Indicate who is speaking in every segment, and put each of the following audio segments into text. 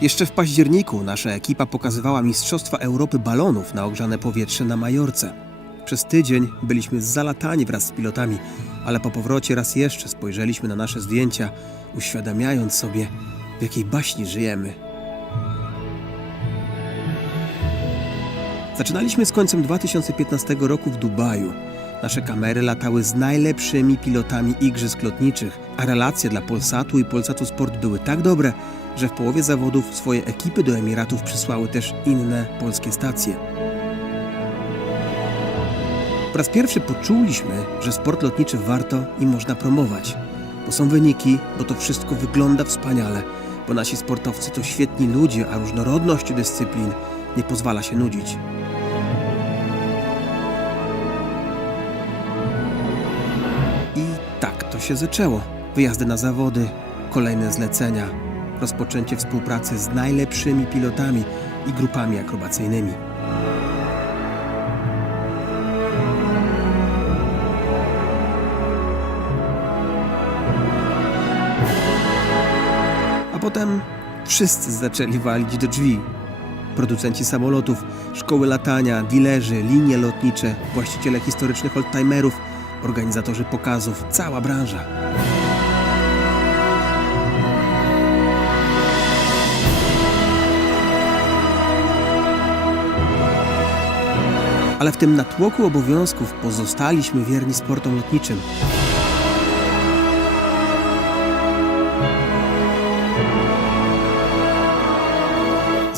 Speaker 1: Jeszcze w październiku nasza ekipa pokazywała Mistrzostwa Europy balonów na ogrzane powietrze na Majorce. Przez tydzień byliśmy zalatani wraz z pilotami, ale po powrocie raz jeszcze spojrzeliśmy na nasze zdjęcia, uświadamiając sobie, w jakiej baśni żyjemy. Zaczynaliśmy z końcem 2015 roku w Dubaju. Nasze kamery latały z najlepszymi pilotami igrzysk lotniczych, a relacje dla Polsatu i Polsatu Sport były tak dobre, że w połowie zawodów swoje ekipy do Emiratów przysłały też inne polskie stacje. Po raz pierwszy poczuliśmy, że sport lotniczy warto i można promować. Bo są wyniki, bo to wszystko wygląda wspaniale, bo nasi sportowcy to świetni ludzie, a różnorodność dyscyplin nie pozwala się nudzić. Się zaczęło. Wyjazdy na zawody, kolejne zlecenia, rozpoczęcie współpracy z najlepszymi pilotami i grupami akrobacyjnymi. A potem wszyscy zaczęli walić do drzwi. Producenci samolotów, szkoły latania, dilerzy, linie lotnicze, właściciele historycznych oldtimerów, organizatorzy pokazów, cała branża. Ale w tym natłoku obowiązków pozostaliśmy wierni sportom lotniczym.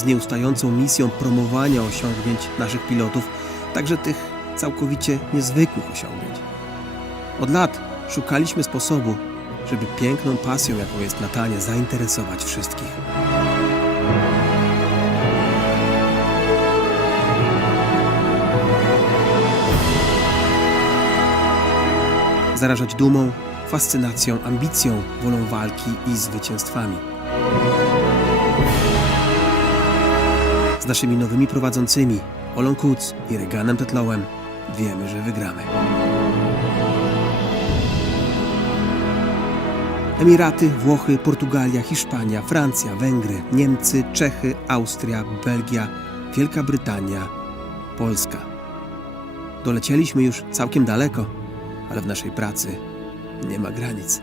Speaker 1: z nieustającą misją promowania osiągnięć naszych pilotów, także tych całkowicie niezwykłych osiągnięć. Od lat szukaliśmy sposobu, żeby piękną pasją, jaką jest latanie, zainteresować wszystkich. Zarażać dumą, fascynacją, ambicją, wolą walki i zwycięstwami. z naszymi nowymi prowadzącymi, Olą Kuc i Reganem Tetlołem, wiemy, że wygramy. Emiraty, Włochy, Portugalia, Hiszpania, Francja, Węgry, Niemcy, Czechy, Austria, Belgia, Wielka Brytania, Polska. Dolecieliśmy już całkiem daleko, ale w naszej pracy nie ma granic.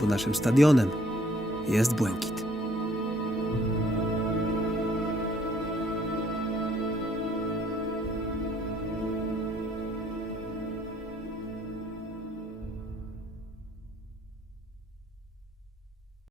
Speaker 1: Bo naszym stadionem jest błękit.